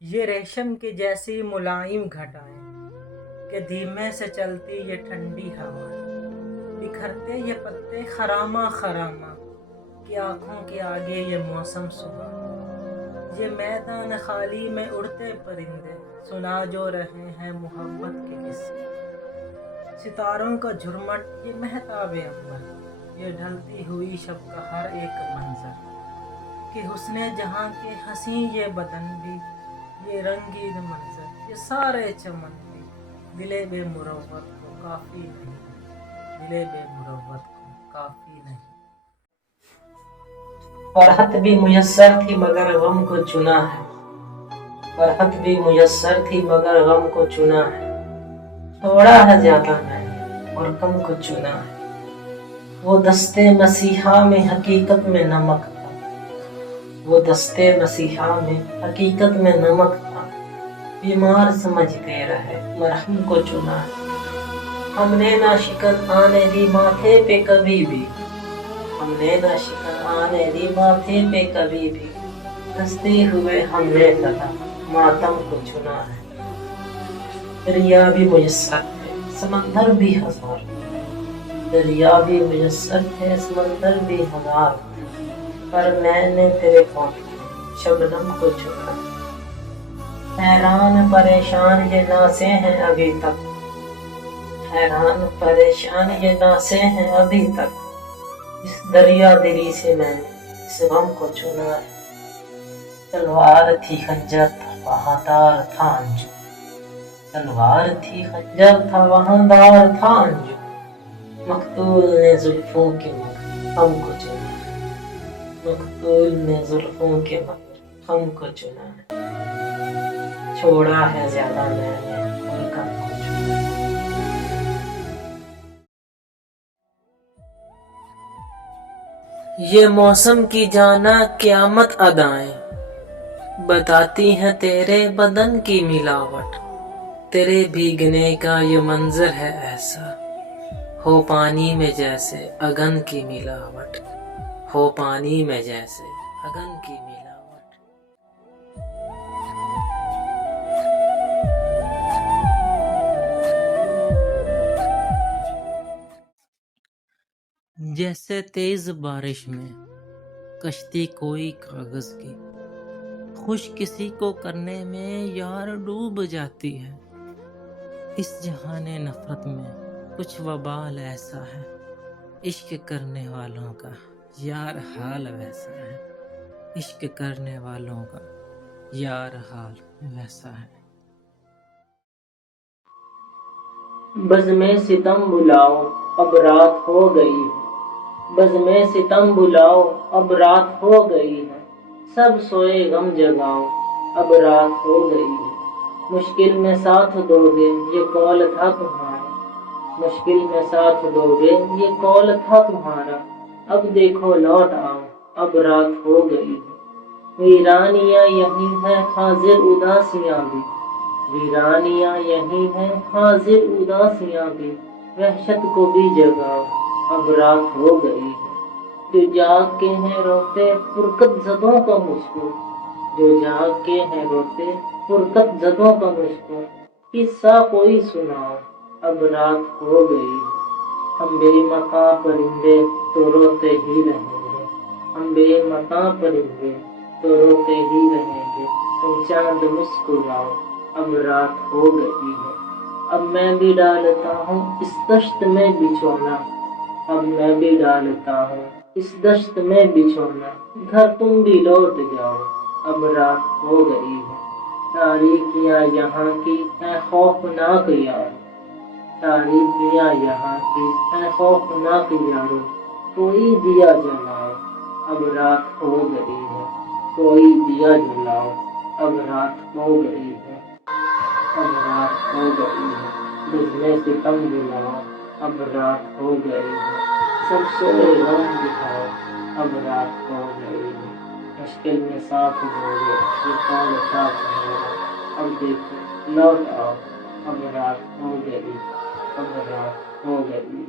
یہ ریشم کی جیسی ملائم گھٹائیں کہ دھیمے سے چلتی یہ ٹھنڈی ہوائیں، بکھرتے یہ پتے خراما خراما کہ آنکھوں کے آگے یہ موسم صبح، یہ میدان خالی میں اڑتے پرندے سنا جو رہے ہیں محبت کے قصے، ستاروں کا جھرمٹ یہ مہتاب عنبر، یہ ڈھلتی ہوئی شب کا ہر ایک منظر، کہ حسن جہاں کے حسین یہ بدن بھی، یہ رنگین منظر، یہ سارے چمن بھی دل بے مروت کو کافی نہیں، دل بے مروت کو کافی نہیں۔ فرحت بھی میسر تھی مگر غم کو چنا ہے، فرحت بھی میسر تھی مگر غم کو چنا ہے، چھوڑا ہے زیادہ میں نے اور کم کو چنا ہے۔ وہ دستے مسیحا میں حقیقت میں نمک تھا، وہ دستے مسیحا میں حقیقت میں نمک تھا، بیمار سمجھتے رہے مرہم کو چنا ہے۔ ہم نے نہ شکن آنے دی ماتھے پہ کبھی بھی، ہم نے نہ شکن آنے دی ماتھے پہ کبھی بھی، ہنستے ہوئے ہم نے کہا ماتم کو چنا ہے۔ دریا بھی میسر تھے سمندر بھی ہزار، دریا بھی میسر تھے سمندر بھی ہزار، پر میں نے تیرے پاس شبنم کو چنا ہے۔ حیران پریشان یہ ناسے ہیں ابھی تک، حیران پریشان یہ ناسے ہیں ابھی تک، اس دریا دلی سے میں نے اس غم کو چنا ہے۔ تلوار تھی خنجر تھا وہاں دار تھا انجم، تلوار تھی خنجر تھا وہاں دار تھا انجم، مقتول نے زلفوں کے مگر ہم کو چنا ہے، مقتول نے زلفوں کے مگر ہم کو چنا ہے، چھوڑا ہے زیادہ میں نے اور کم کو چنا ہے۔ یہ موسم کی جانا قیامت ادائیں بتاتی ہیں تیرے بدن کی ملاوٹ، تیرے بھیگنے کا یہ منظر ہے ایسا، ہو پانی میں جیسے اگن کی ملاوٹ، ہو پانی میں جیسے اگن کی ملاوٹ۔ جیسے تیز بارش میں کشتی کوئی کاغذ کی، خوش کسی کو کرنے میں یار ڈوب جاتی ہے، اس جہان نفرت میں کچھ وبال ایسا ہے، عشق کرنے والوں کا یار حال ویسا ہے، عشق کرنے والوں کا یار حال ویسا ہے۔ بزم ستم بلاؤ اب رات ہو گئی ہے، بزم ستم بلاؤ اب رات ہو گئی ہے، سب سوئے غم جگاؤ اب رات ہو گئی ہے، مشکل میں ساتھ دو گے یہ قول تھا تمہارا، مشکل میں ساتھ دو گے یہ قول تھا تمہارا، اب دیکھو لوٹ آؤ اب رات ہو گئی ہے، ویرانیاں یہی ہیں حاضر اداسیاں بھی، ویرانیاں یہی ہیں حاضر اداسیاں بھی، وحشت کو بھی جگاؤ اب رات ہو گئی ہے، جو جاگ کے ہیں روتے فرقت زدوں کا مجھ کو، جو جاگ کے ہیں روتے فرقت زدوں کا مجھ کو، قصہ کوئی سناؤ اب رات ہو گئی ہے، ہم بے مقاں پرندے تو روتے ہی رہیں گے، ہم بے مقاں پرندے تو روتے ہی رہیں گے، تم چاند مسکراؤ اب رات ہو گئی ہے، اب میں بھی ڈالتا ہوں اس دشت میں بچھونا، اب میں بھی ڈالتا ہوں اس دشت میں بچھونا، گھر تم بھی لوٹ جاؤ اب رات ہو گئی ہے، تاریکیاں یہاں کی اے خوفناک یار، تاریکیاں یہاں کی اے خوفناک یارو، کوئی دیا جلاؤ اب رات ہو گئی ہے، کوئی دیا جلاؤ اب رات ہو گئی ہے، اب رات ہو گئی ہے، بزم ستم بلاؤ اب رات ہو گئی ہے، سب سوئے غم دکھاؤ اب رات ہو گئی ہے، مشکل میں ساتھ دو گے یہ قول تھا تمہارا، اب دیکھو لوٹ آؤ اب رات ہو گئی، اب رات ہو گئی۔